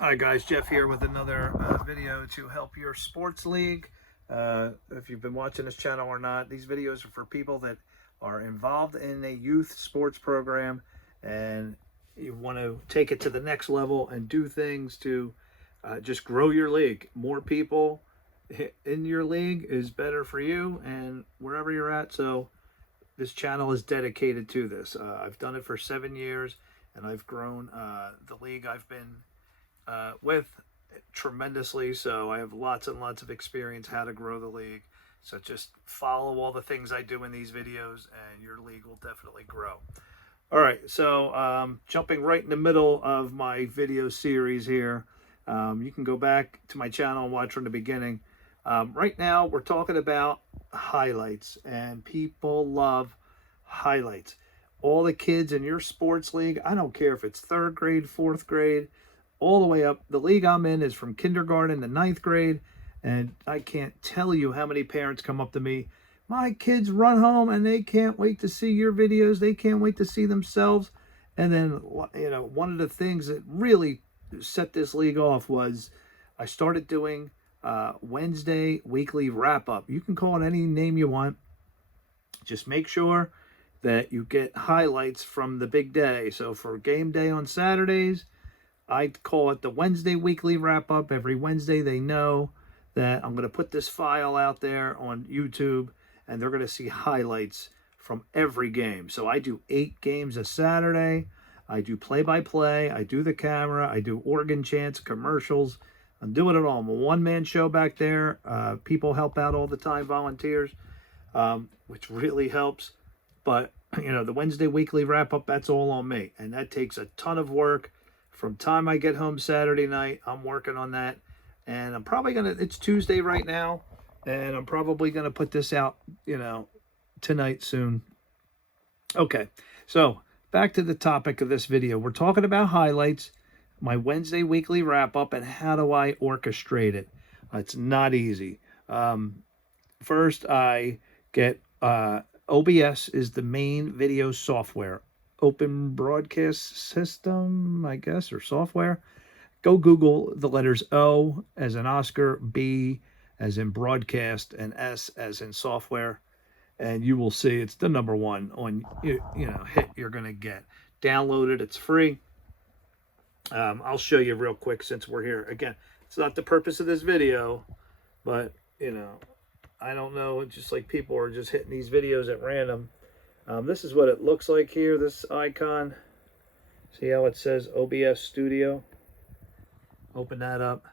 Hi guys, Jeff here with another video to help your sports league. If you've been watching this channel or not, these videos are for people that are involved in a youth sports program and you want to take it to the next level and do things to just grow your league. More people in your league is better for you and wherever you're at. So this channel is dedicated to this. I've done it for 7 years and I've grown the league I've been with tremendously. So I have lots and lots of experience how to grow the league. So just follow all the things I do in these videos and your league will definitely grow. All right, so jumping right in the middle of my video series here, you can go back to my channel and watch from the beginning. Right now we're talking about highlights, and people love highlights. All the kids in your sports league, I don't care if it's 3rd grade, 4th grade, all the way up. The league I'm in is from kindergarten to 9th grade, and I can't tell you how many parents come up to me. My kids run home and they can't wait to see your videos. They can't wait to see themselves. And then, you know, one of the things that really set this league off was I started doing Wednesday weekly wrap up. You can call it any name you want. Just make sure that you get highlights from the big day. So for game day on Saturdays, I call it the Wednesday weekly wrap up. Every Wednesday they know that I'm going to put this file out there on YouTube and they're going to see highlights from every game. So I do 8 games a Saturday. I do play-by-play. I do the camera. I do organ chants, commercials. I'm doing it all. I'm a one-man show back there. People help out all the time, volunteers, which really helps. But, you know, the Wednesday weekly wrap-up, that's all on me. And that takes a ton of work. From time I get home Saturday night, I'm working on that. And I'm probably going to, it's Tuesday right now, and I'm probably going to put this out, you know, tonight soon. Okay, so back to the topic of this video. We're talking about highlights, my Wednesday weekly wrap up, and how do I orchestrate it. It's not easy. First, I get OBS is the main video software. Open Broadcast System, I guess, or software. Go Google the letters O as in Oscar, B as in broadcast, and S as in software, and you will see it's the #1 on you know hit you're gonna get. Download it; it's free. I'll show you real quick since we're here. Again, it's not the purpose of this video, but you know, I don't know. It's just like people are just hitting these videos at random. This is what it looks like here, this icon. See how it says OBS Studio? Open that up.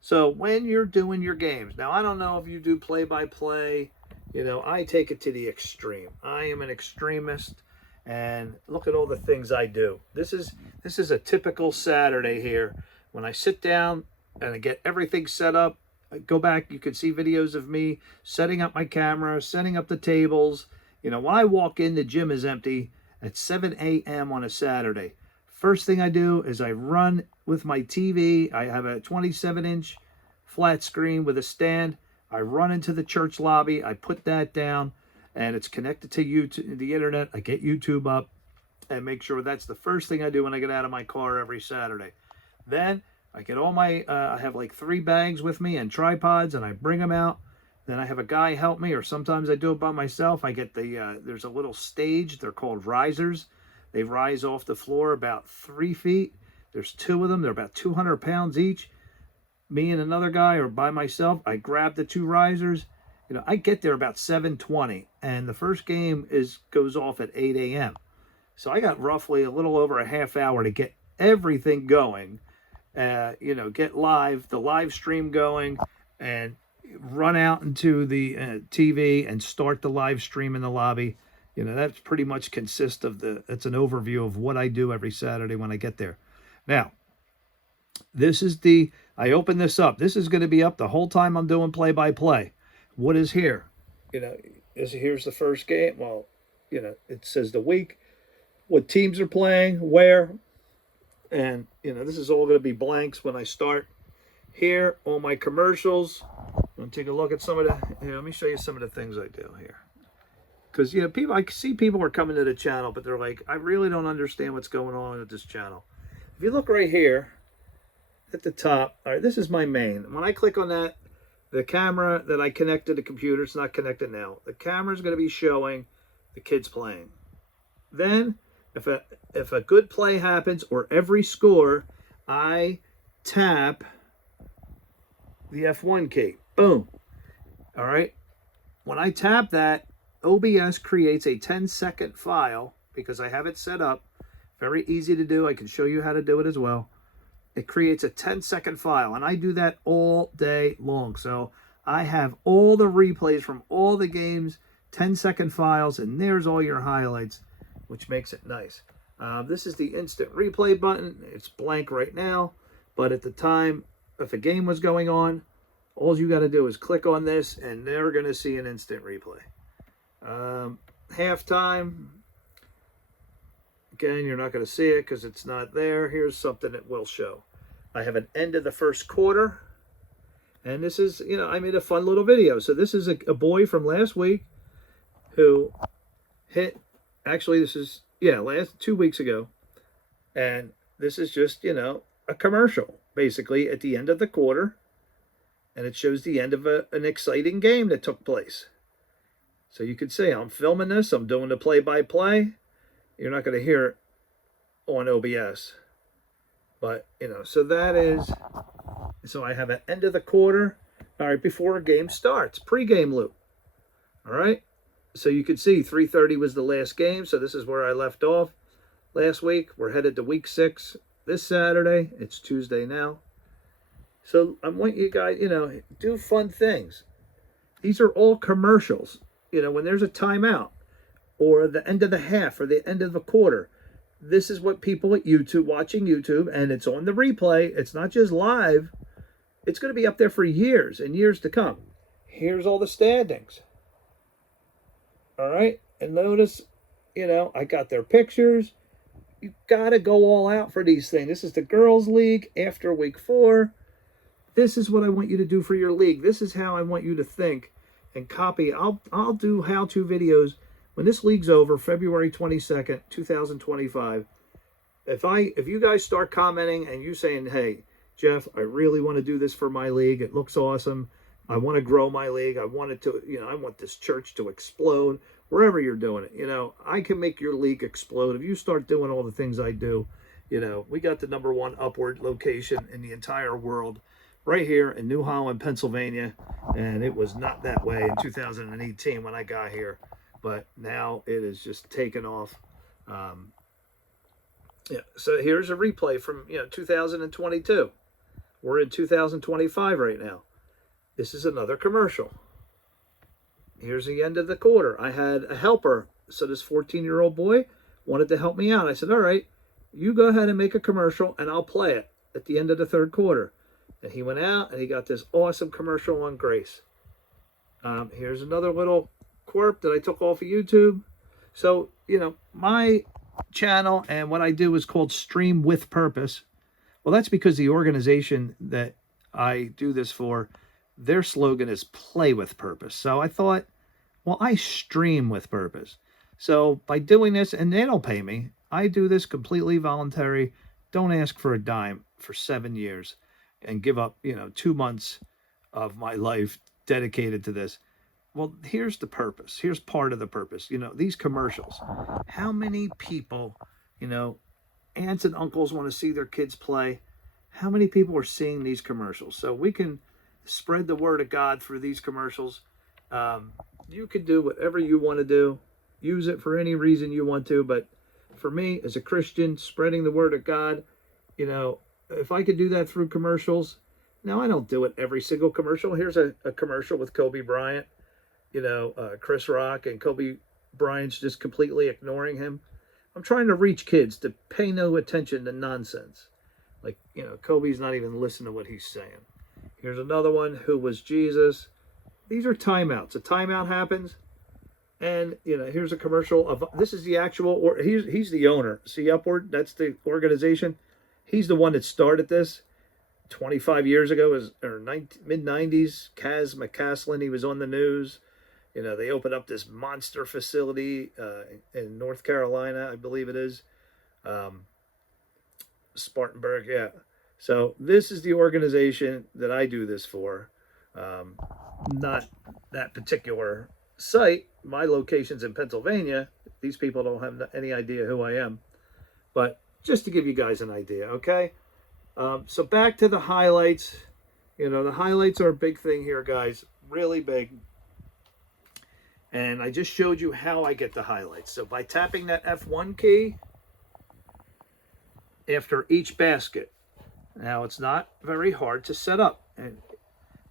So when you're doing your games, now I don't know if you do play-by-play, you know, I take it to the extreme. I am an extremist, and look at all the things I do. This is a typical Saturday here. When I sit down and I get everything set up, I go back, you can see videos of me setting up my camera, setting up the tables. You know, when I walk in, the gym is empty at 7 a.m. on a Saturday. First thing I do is I run with my TV. I have a 27-inch flat screen with a stand. I run into the church lobby. I put that down, and it's connected to YouTube, the internet. I get YouTube up and make sure that's the first thing I do when I get out of my car every Saturday. Then I get all my, I have like 3 bags with me and tripods, and I bring them out. Then I have a guy help me, or sometimes I do it by myself. I get the, there's a little stage. They're called risers. They rise off the floor about 3 feet. There's 2 of them. They're about 200 pounds each. Me and another guy, or by myself, I grab the 2 risers. You know, I get there about 7:20, and the first game goes off at 8 a.m. So I got roughly a little over a half hour to get everything going. You know, get the live stream going, and run out into the TV and start the live stream in the lobby. You know, that's pretty much consists of it's an overview of what I do every Saturday when I get there. Now, this is I open this up. This is going to be up the whole time I'm doing play-by-play. What is here? You know, here's the first game. Well, you know, it says the week, what teams are playing, where, and, you know, this is all going to be blanks when I start. Here, all my commercials. I'm going to take a look at some of the, here, let me show you some of the things I do here. Because, you know, I see people are coming to the channel, but they're like, I really don't understand what's going on with this channel. If you look right here, at the top, all right, this is my main. When I click on that, the camera that I connect to the computer, it's not connected now. The camera is going to be showing the kids playing. Then, if a good play happens or every score, I tap the F1 key. Boom. All right. When I tap that, OBS creates a 10-second file because I have it set up. Very easy to do. I can show you how to do it as well. It creates a 10-second file, and I do that all day long. So I have all the replays from all the games, 10-second files, and there's all your highlights, which makes it nice. This is the instant replay button. It's blank right now, but at the time, if a game was going on, all you got to do is click on this, and they're going to see an instant replay. Halftime. Again, you're not going to see it because it's not there. Here's something that will show. I have an end of the first quarter. And this is, I made a fun little video. So this is a boy from last week who hit, actually this is, 2 weeks ago. And this is just, a commercial, basically, at the end of the quarter. And it shows the end of an exciting game that took place. So you could say, I'm filming this, I'm doing the play-by-play. You're not going to hear it on OBS. But, so that is, so I have an end of the quarter, all right, before a game starts, pre-game loop. All right, so you can see 3:30 was the last game, so this is where I left off last week. We're headed to week 6 this Saturday. It's Tuesday now. So I want you guys, do fun things. These are all commercials. When there's a timeout, or the end of the half, or the end of the quarter. This is what people at YouTube, watching YouTube, and it's on the replay. It's not just live. It's going to be up there for years and years to come. Here's all the standings. All right? And notice, I got their pictures. You got to go all out for these things. This is the girls' league after week 4. This is what I want you to do for your league. This is how I want you to think and copy. I'll do how-to videos when this league's over, February 22nd, 2025. If you guys start commenting and you saying, hey, Jeff, I really want to do this for my league. It looks awesome. I want to grow my league. I want it to, I want this church to explode. Wherever you're doing it, I can make your league explode. If you start doing all the things I do, we got the #1 upward location in the entire world right here in New Holland, Pennsylvania. And it was not that way in 2018 when I got here. But now it is just taken off. So here's a replay from 2022. We're in 2025 right now. This is another commercial. Here's the end of the quarter. I had a helper. So this 14-year-old boy wanted to help me out. I said, all right, you go ahead and make a commercial and I'll play it at the end of the third quarter. And he went out and he got this awesome commercial on Grace. Here's another little quirk that I took off of YouTube. So, my channel and what I do is called Stream with Purpose. Well, that's because the organization that I do this for, their slogan is Play with Purpose. So I thought, well, I stream with purpose. So by doing this, and they don't pay me, I do this completely voluntary, don't ask for a dime for 7 years and give up, 2 months of my life dedicated to this. Well, here's the purpose. Here's part of the purpose. These commercials. How many people, aunts and uncles want to see their kids play? How many people are seeing these commercials? So we can spread the word of God through these commercials. You can do whatever you want to do. Use it for any reason you want to. But for me, as a Christian, spreading the word of God, if I could do that through commercials. Now, I don't do it every single commercial. Here's a commercial with Kobe Bryant. Chris Rock and Kobe Bryant's just completely ignoring him. I'm trying to reach kids to pay no attention to nonsense. Like, Kobe's not even listening to what he's saying. Here's another one. Who was Jesus? These are timeouts. A timeout happens. And, here's a commercial of, this is the actual, or he's the owner. See Upward? That's the organization. He's the one that started this 25 years ago, or mid-90s. Kaz McCaslin, he was on the news. They opened up this monster facility in North Carolina, I believe it is. Spartanburg, yeah. So this is the organization that I do this for. Not that particular site. My location's in Pennsylvania. These people don't have any idea who I am. But just to give you guys an idea, okay? So back to the highlights. You know, the highlights are a big thing here, guys. Really big. And I just showed you how I get the highlights. So by tapping that F1 key after each basket. Now, it's not very hard to set up,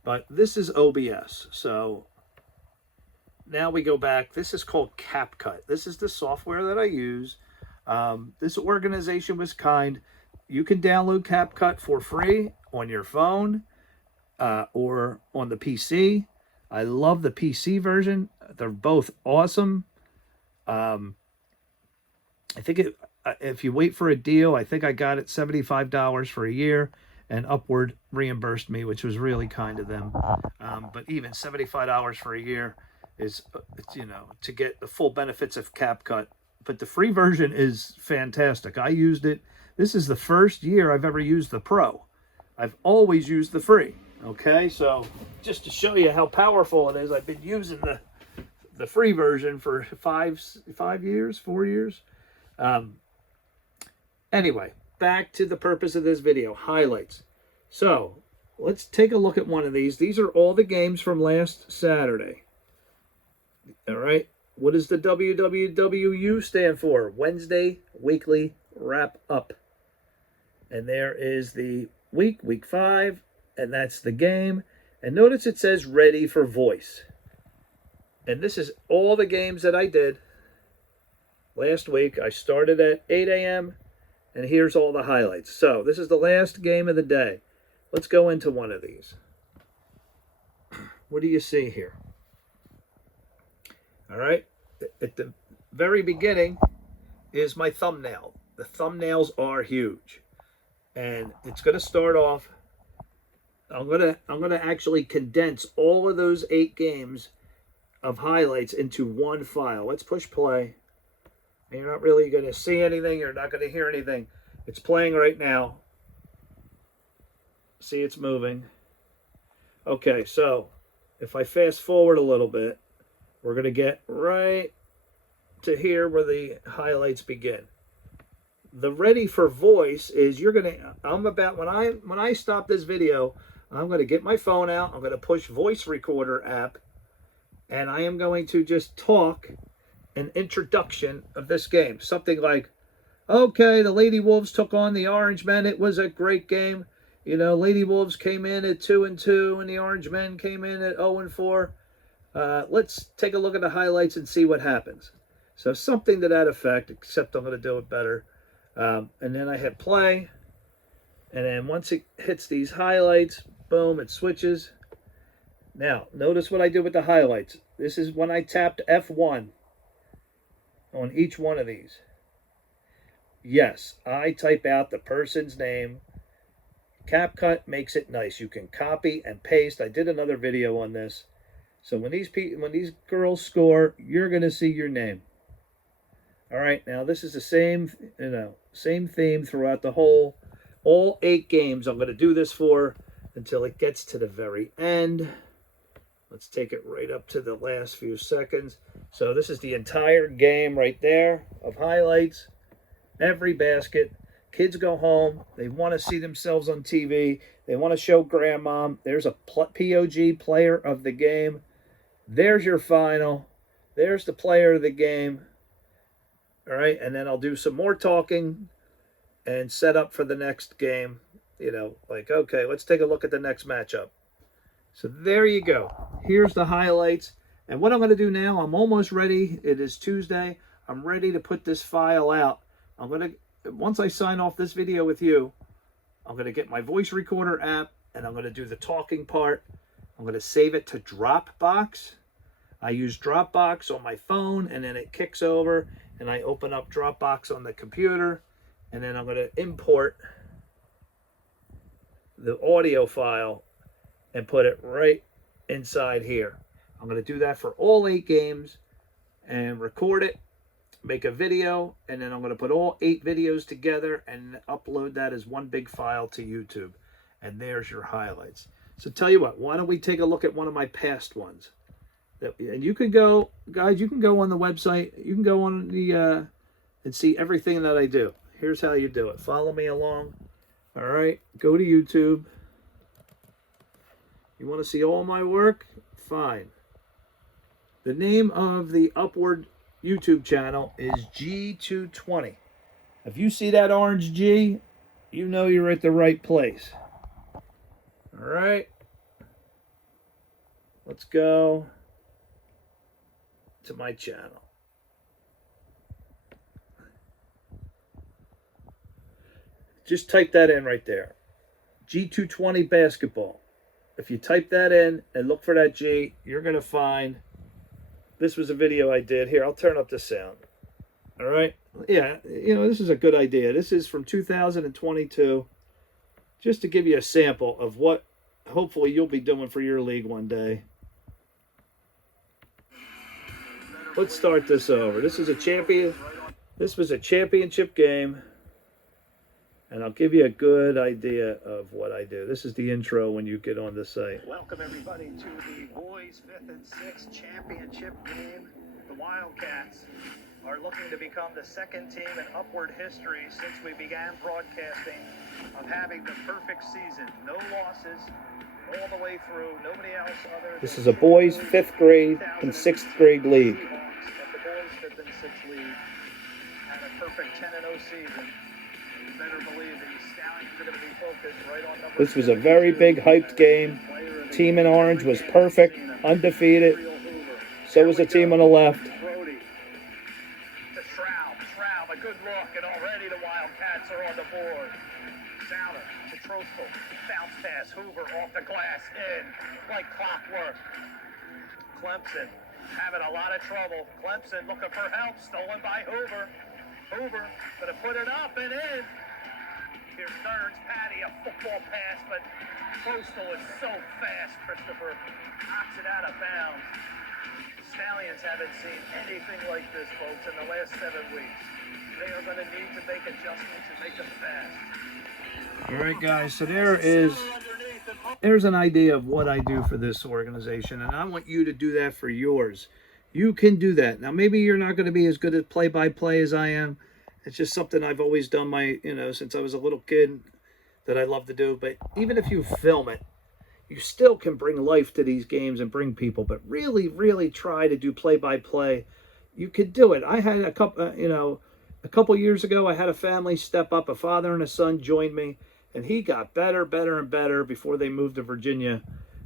but this is OBS. So now we go back. This is called CapCut. This is the software that I use. This organization was kind. You can download CapCut for free on your phone or on the PC. I love the PC version. They're both awesome. I think if you wait for a deal, I think I got it $75 for a year, and Upward reimbursed me, which was really kind of them. But even $75 for a year is, you know, to get the full benefits of CapCut. But the free version is fantastic. I used it. This is the first year I've ever used the Pro. I've always used the free. Okay, so just to show you how powerful it is, I've been using the free version for 4 years. Anyway, back to the purpose of this video, highlights. So let's take a look at one of these. These are all the games from last Saturday. All right, what does the WWWU stand for? Wednesday Weekly Wrap Up. And there is the week 5, and that's the game. And notice it says ready for voice. And this is all the games that I did last week. I started at 8 a.m. and here's all the highlights. So this is the last game of the day. Let's go into one of these. What do you see here? All right. At the very beginning is my thumbnail. The thumbnails are huge. And it's going to start off. I'm going to actually condense all of those 8 games of highlights into one file. Let's push play. And you're not really going to see anything. You're not going to hear anything. It's playing right now. See, it's moving. Okay, so if I fast forward a little bit, we're going to get right to here where the highlights begin. The ready for voice is when I stop this video, I'm going to get my phone out. I'm going to push voice recorder app, and I am going to just talk an introduction of this game. Something like, okay, the Lady Wolves took on the Orange Men. It was a great game. You know, Lady Wolves came in at 2-2, and the Orange Men came in at 0-4. Let's take a look at the highlights and see what happens. So something to that effect, except I'm going to do it better. And then I hit play. And then once it hits these highlights, boom, it switches. Now, notice what I did with the highlights. This is when I tapped F1 on each one of these. Yes, I type out the person's name. CapCut makes it nice. You can copy and paste. I did another video on this. So when these girls score, you're going to see your name. All right, now this is the same theme throughout all 8 games. I'm going to do this for until it gets to the very end. Let's take it right up to the last few seconds. So this is the entire game right there of highlights. Every basket. Kids go home. They want to see themselves on TV. They want to show grandmom. There's a POG player of the game. There's your final. There's the player of the game. All right, and then I'll do some more talking and set up for the next game. You know, like, okay, let's take a look at the next matchup. So there you go. Here's the highlights. And what I'm going to do now, I'm almost ready. It is Tuesday. I'm ready to put this file out. Once I sign off this video with you, I'm going to get my voice recorder app, and I'm going to do the talking part. I'm going to save it to Dropbox. I use Dropbox on my phone, and then it kicks over, and I open up Dropbox on the computer, and then I'm going to import the audio file and put it right inside here. I'm going to do that for all 8 games and record it, make a video, and then I'm going to put all 8 videos together and upload that as one big file to YouTube. And there's your highlights. So tell you what, why don't we take a look at one of my past ones? And you can go, guys, you can go on the website. You can go on the, and see everything that I do. Here's how you do it. Follow me along. All right, go to YouTube. You want to see all my work? Fine. The name of the Upward YouTube channel is G220. If you see that orange G, you know you're at the right place. All right. Let's go to my channel. Just type that in right there. G220 basketball. If you type that in and look for that G, you're going to find, this was a video I did. Here, I'll turn up the sound. All right. Yeah, you know, this is a good idea. This is from 2022. Just to give you a sample of what hopefully you'll be doing for your league one day. Let's start this over. This was a championship game. And I'll give you a good idea of what I do. This is the intro when you get on the site. Welcome everybody to the boys 5th and 6th championship game. The Wildcats are looking to become the second team in Upward history since we began broadcasting of having the perfect season. No losses all the way through. Nobody else other than this is a boys 5th grade and 6th grade league. But the boys 5th and 6th league had a perfect 10-0 season. You better believe these Stallions are going to be focused right on number. This was a very big hyped game. Team in orange was perfect, undefeated. So was the team on the left. A good look, and already the Wildcats are on the board. Souter to Trostel, bounce pass, Hoover off the glass, in like clockwork. Clemson having a lot of trouble. Clemson looking for help, stolen by Hoover. Hoover gonna put it up and in. Here's Stearns, Patty, a football pass, but Trostel is so fast, Christopher knocks it out of bounds. The Stallions haven't seen anything like this, folks, in the last 7 weeks. They are going to need to make adjustments and make them fast. All right, guys, so there's an idea of what I do for this organization, and I want you to do that for yours. You can do that. Now, maybe you're not going to be as good at play-by-play as I am. It's just something I've always done since I was a little kid that I love to do. But even if you film it, you still can bring life to these games and bring people. But really, really try to do play-by-play. You could do it. I had a couple years ago, I had a family step up. A father and a son joined me, and he got better, and better before they moved to Virginia.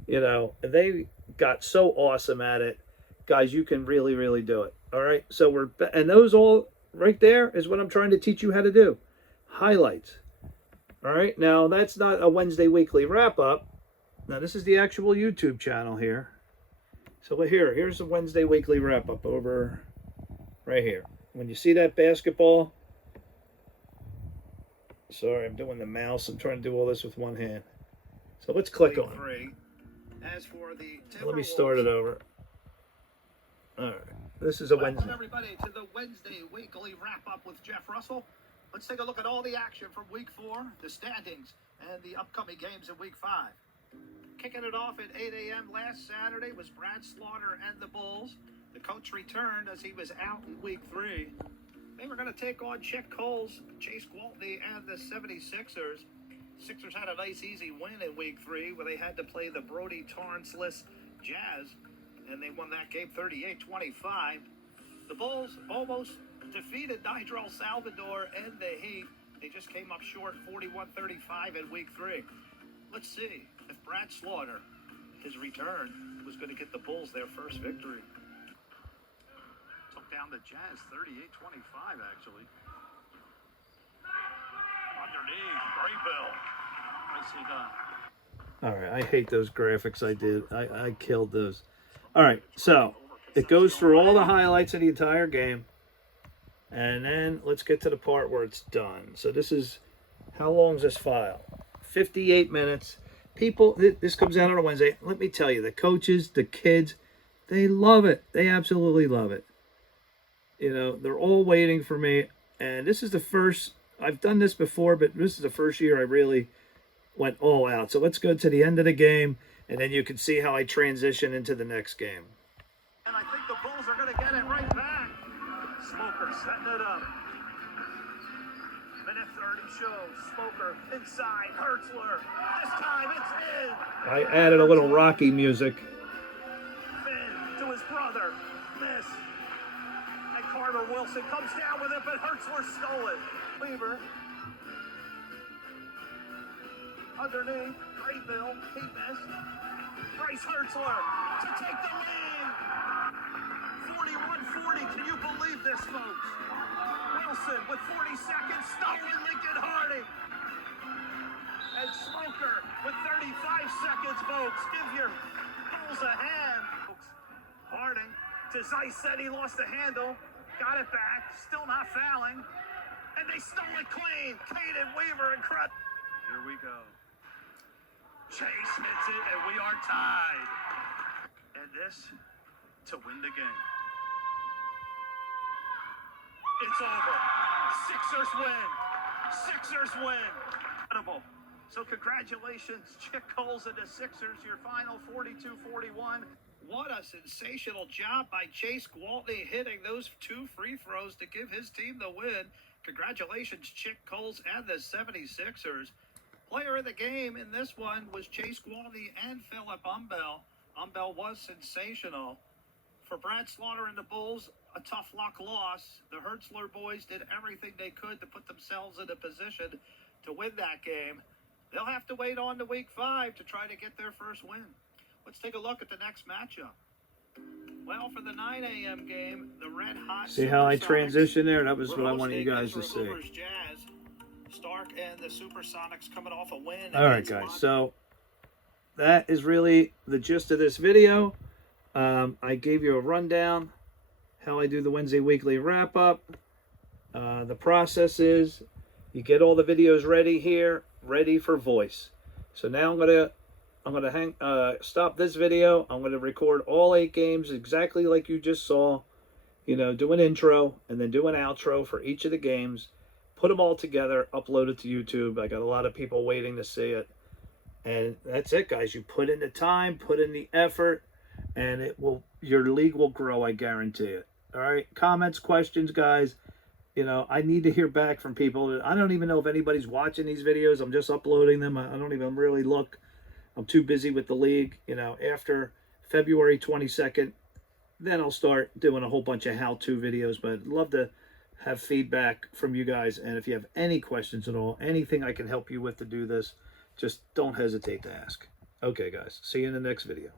And they got so awesome at it. Guys, you can really, really do it. All right. So and those all right there is what I'm trying to teach you how to do. Highlights. All right. Now, that's not a Wednesday weekly wrap up. Now, this is the actual YouTube channel here. So here's the Wednesday weekly wrap up over right here. When you see that basketball, sorry, I'm doing the mouse. I'm trying to do all this with one hand. So let's click on it. As for the Let me start it over. All right. This is a Wednesday. Welcome everybody to the Wednesday weekly wrap-up with Jeff Russell. Let's take a look at all the action from Week 4, the standings, and the upcoming games in Week 5. Kicking it off at 8 a.m. last Saturday was Brad Slaughter and the Bulls. The coach returned as he was out in Week 3. They were going to take on Chick Coles, Chase Gwaltney, and the 76ers. Sixers had a nice, easy win in Week 3 where they had to play the Brody Torrance-less Jazz, and they won that game 38-25. The Bulls almost defeated Nigel Salvador and the Heat. They just came up short 41-35 in Week 3. Let's see if Brad Slaughter, his return, was going to get the Bulls their first victory. Took down the Jazz 38-25, actually. Underneath, great bill. Nicely done. All right, I hate those graphics I did. I killed those. All right, so it goes through all the highlights of the entire game. And then let's get to the part where it's done. So this is, how long is this file? 58 minutes. People, this comes out on a Wednesday. Let me tell you, the coaches, the kids, they love it. They absolutely love it. You know, they're all waiting for me. And this is the first, I've done this before, but this is the first year I really went all out. So let's go to the end of the game, and then you can see how I transition into the next game. And I think the Bulls are going to get it right back. Smoker setting it up. Minute 30 shows. Smoker inside. Hertzler. This time it's in. I added a little Rocky music. Finn to his brother. Miss. And Carter Wilson comes down with it, but Hertzler stole it. Weaver. Underneath. Graybill. He missed. Bryce Hertzler to take the lead. 41-40. Can you believe this, folks? Wilson with 40 seconds. Stolen Lincoln Harding. And Smoker with 35 seconds, folks. Give your Bulls a hand. Harding to Zeiss said he lost the handle. Got it back. Still not fouling. And they stole it clean. Caden Weaver and Crut. Here we go. Chase hits it, and we are tied. And this to win the game. It's over. Sixers win. Sixers win. Incredible. So congratulations, Chick Coles and the Sixers. Your final 42-41. What a sensational job by Chase Gwaltney hitting those 2 free throws to give his team the win. Congratulations, Chick Coles and the 76ers. Player of the game in this one was Chase Gwaltney and Philip Umbell. Umbell was sensational. For Brad Slaughter and the Bulls, a tough luck loss. The Hertzler boys did everything they could to put themselves in a position to win that game. They'll have to wait on to week 5 to try to get their first win. Let's take a look at the next matchup. Well, for the 9 a.m. game, the Red Hot See how I Supersonics transition there? That was were what I wanted you hosting guys to Ezra see. Hoover's Jazz. Stark and the Supersonics coming off a win. All right, against guys. Montages. So that is really the gist of this video. I gave you a rundown how I do the Wednesday weekly wrap up. The process is you get all the videos ready here, ready for voice. So now I'm gonna stop this video. I'm gonna record all 8 games exactly like you just saw. You know, do an intro and then do an outro for each of the games. Put them all together, upload it to YouTube. I got a lot of people waiting to see it. And that's it, guys. You put in the time, put in the effort, and your league will grow, I guarantee it. All right? Comments, questions, guys. You know, I need to hear back from people. I don't even know if anybody's watching these videos. I'm just uploading them. I don't even really look. I'm too busy with the league. You know, after February 22nd, then I'll start doing a whole bunch of how-to videos. But I'd love to have feedback from you guys. And if you have any questions at all, anything I can help you with to do this, just don't hesitate to ask. Okay, guys. See you in the next video.